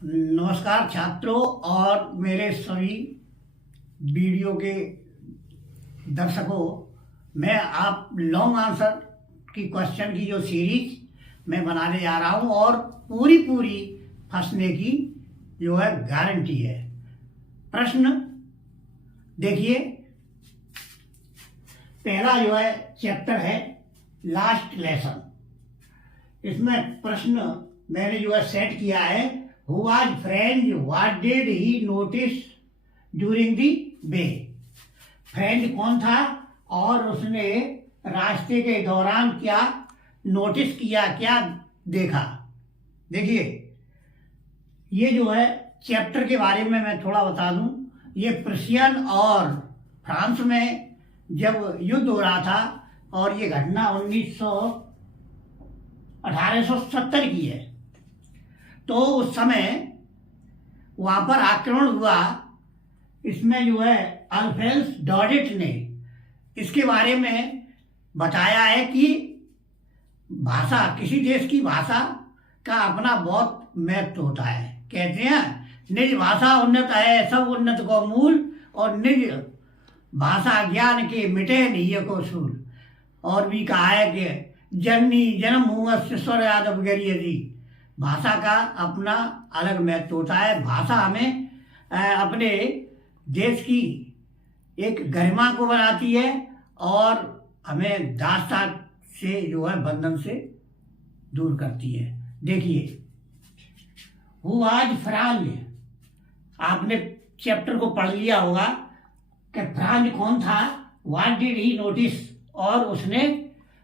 नमस्कार छात्रों और मेरे सभी वीडियो के दर्शकों। मैं आप लॉन्ग आंसर की क्वेश्चन की जो सीरीज मैं बनाने जा रहा हूं और पूरी फंसने की जो है गारंटी है। प्रश्न देखिए, पहला जो है चैप्टर है लास्ट लेसन। इसमें प्रश्न मैंने जो है सेट किया है, Who was French? What did he notice during the way? French कौन था और उसने रास्ते के दौरान क्या नोटिस किया, क्या देखा। देखिए, ये जो है चैप्टर के बारे में मैं थोड़ा बता दूं। ये प्रशियन और फ्रांस में जब युद्ध हो रहा था और ये घटना 1870 की है। तो उस समय वहां पर आक्रमण हुआ। इसमें जो है अल्फोंस डॉडेट ने इसके बारे में बताया है कि भाषा, किसी देश की भाषा का अपना बहुत महत्व होता है। कहते हैं निज भाषा उन्नत है, सब उन्नत को मूल, और निज भाषा ज्ञान के मिटे नहीं को सूल। और भी कहा है कि जननी जन्म हुआ स्वर यादव गरीय जी। भाषा का अपना अलग महत्व होता है। भाषा हमें अपने देश की एक गरिमा को बनाती है और हमें दास्ता से जो है बंधन से दूर करती है। देखिए, हु वाज फ्रांज, आपने चैप्टर को पढ़ लिया होगा कि फ्रांज कौन था, व्हाट डिड ही नोटिस, और उसने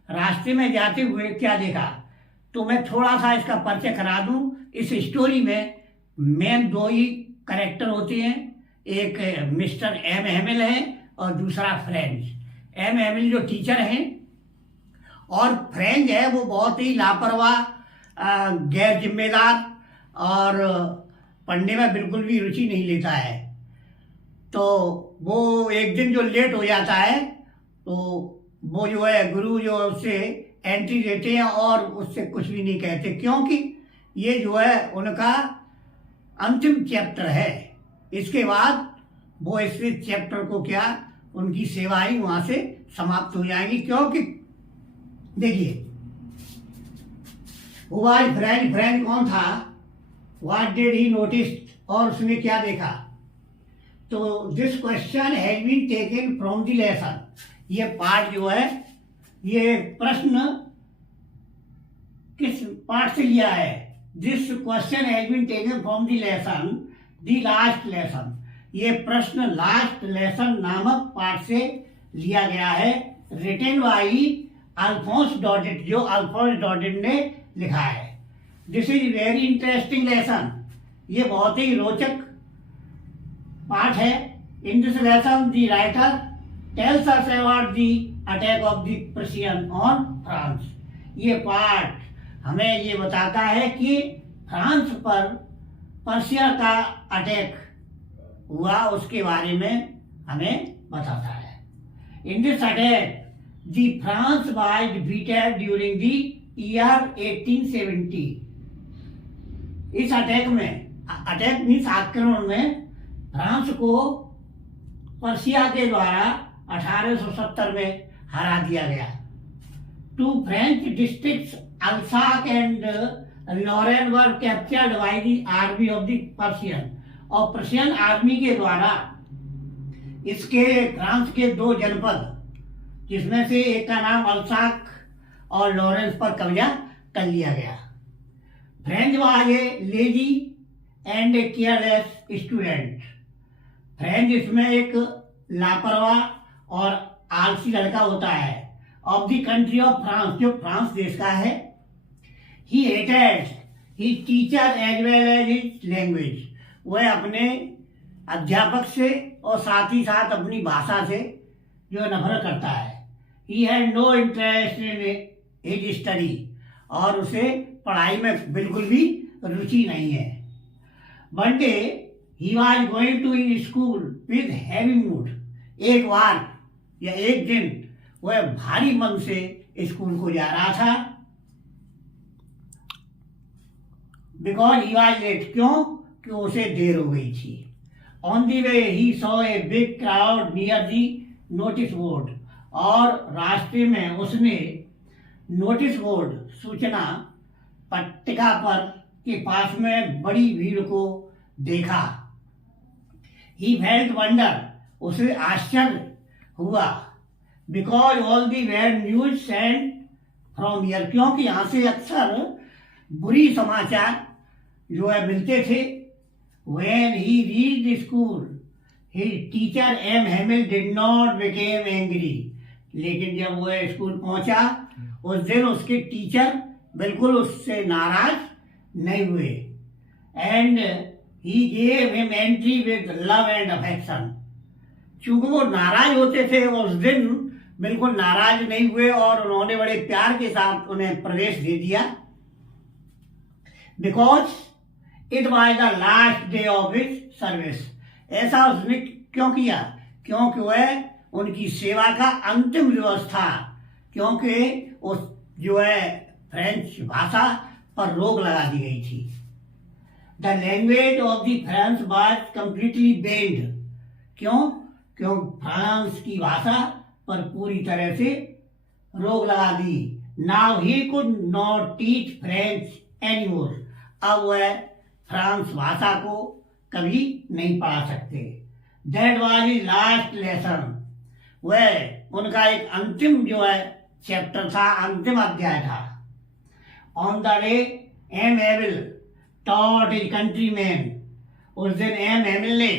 रास्ते में जाते हुए क्या देखा। तो मैं थोड़ा सा इसका परिचय करा दूं। इस स्टोरी में मेन दो ही कैरेक्टर होते हैं, एक मिस्टर एम हेमिल है और दूसरा फ्रेंच। एम हेमिल जो टीचर हैं और फ्रेंच है वो बहुत ही लापरवाह, गैर जिम्मेदार और पढ़ने में बिल्कुल भी रुचि नहीं लेता है। तो वो एक दिन जो लेट हो जाता है तो वो जो है गुरु जो उससे एंट्री देते हैं और उससे कुछ भी नहीं कहते, क्योंकि ये जो है उनका अंतिम चैप्टर है। इसके बाद वो इस चैप्टर को क्या, उनकी सेवाएं वहां से समाप्त हो जाएंगी। क्योंकि देखिए, फ्रेंच कौन था, व्हाट डिड ही नोटिस, और उसने क्या देखा। तो this question has been taken from the lesson. ये पार्ट जो है, ये प्रश्न किस पार्ट से लिया है। This question has been taken from the lesson the last lesson. ये प्रश्न लास्ट लेसन नामक पार्ट से लिया गया है, रिटन बाई अल्फोंस डॉडेट, जो अल्फोंस डॉडेट ने लिखा है। This is very interesting lesson. ये बहुत ही रोचक पार्ट है। In this lesson the writer tells us about the attack of the Prussian on France। ये पार्ट हमें ये बताता है कि फ्रांस पर पर्शिया का अटैक हुआ, उसके बारे में हमें बताता है। In this attack the France was defeated during the year 1870। इस अटैक में, अटैक मीन्स आक्रमण में, फ्रांस को पर्शिया के द्वारा 1870 में हरा दिया गया। Two French districts Alsace and Lorraine were captured by the army of the Persian. और पर्शियन आर्मी के द्वारा इसके फ्रांस के दो जनपद, जिसमें से एक का नाम अल्साक और लॉरेंस पर कब्जा कर लिया गया। French was a lazy and a careless student. French इसमें एक लापरवाह और आलसी लड़का होता है। Of the country of France, जो फ्रांस देश का है। He hated his teacher as well as his language. वह अपने अध्यापक से और साथ ही साथ अपनी भाषा से जो नफरत करता है। He had no interest in his study, और उसे पढ़ाई में बिल्कुल भी रुचि नहीं है। One day he was going to school with heavy mood. एक बार या एक दिन वह भारी मन से स्कूल को जा रहा था। बिकॉज ही वॉज लेट, क्यों, कि उसे देर हो गई थी। On the way he saw a big crowd near the notice board, और रास्ते में उसने नोटिस बोर्ड सूचना पट्टिका पर के पास में बड़ी भीड़ को देखा। ही फेल्ट वंडर, उसे आश्चर्य हुआ, because all the bad news send from here, क्योंकि यहाँ से अक्सर बुरी समाचार जो है मिलते थे। When he reached school, his teacher M. Hamill did not became angry. लेकिन जब वह स्कूल पहुंचा उस दिन उसके टीचर बिल्कुल उससे नाराज नहीं हुए। And he gave him entry with love and affection, चूंकि वो नाराज होते थे उस दिन बिल्कुल नाराज नहीं हुए और उन्होंने बड़े प्यार के साथ उन्हें प्रवेश दे दिया। Because it was the last day of his service, ऐसा उसने क्यों किया? क्योंकि वह उनकी सेवा का अंतिम दिवस था, क्योंकि उस जो है फ्रेंच भाषा पर रोक लगा दी गई थी। The language of the France was completely banned, क्यों? क्यों फ्रांस की भाषा पर पूरी तरह से रोक लगा दी। Now he could not teach French anymore, अब वह फ्रांस भाषा को कभी नहीं पढ़ा सकते। That was his last lesson, वह उनका एक अंतिम जो है चैप्टर था, अंतिम अध्याय था। On the day M Hamel taught his countryman, उस दिन एम एविल ने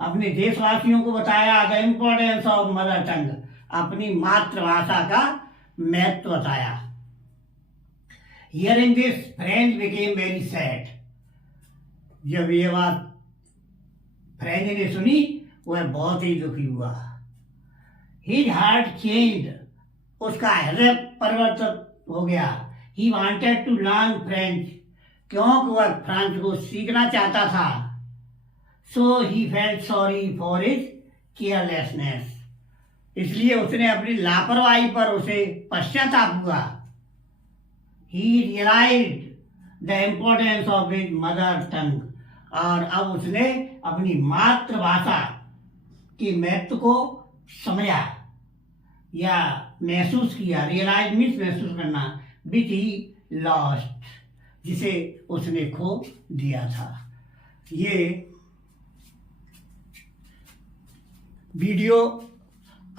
अपने देशवासियों को बताया the importance of mother tongue, अपनी मातृभाषा का महत्व बताया। Hearing this French became very sad, जब ये बात फ्रेंच ने सुनी वह बहुत ही दुखी हुआ। हिज हार्ट चेंज्ड, उसका हृदय परिवर्तित हो गया। He wanted to learn French, क्योंकि वह फ्रांस को सीखना चाहता था। So he felt sorry for his carelessness, इसलिए उसने अपनी लापरवाही पर उसे पश्चाताप हुआ। He realised the importance of his mother tongue, और अब उसने अपनी मातृभाषा के महत्व को समझा या महसूस किया। रियलाइज मीन्स महसूस करना, विच ही लॉस्ट, जिसे उसने खो दिया था। ये वीडियो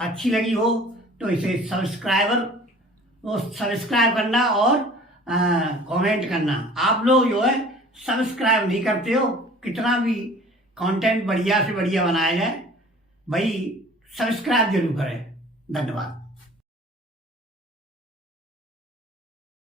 अच्छी लगी हो तो इसे सब्सक्राइब करना और कमेंट करना। आप लोग जो है सब्सक्राइब नहीं करते हो, कितना भी कंटेंट बढ़िया से बढ़िया बनाया जाए, भाई सब्सक्राइब जरूर करें। धन्यवाद।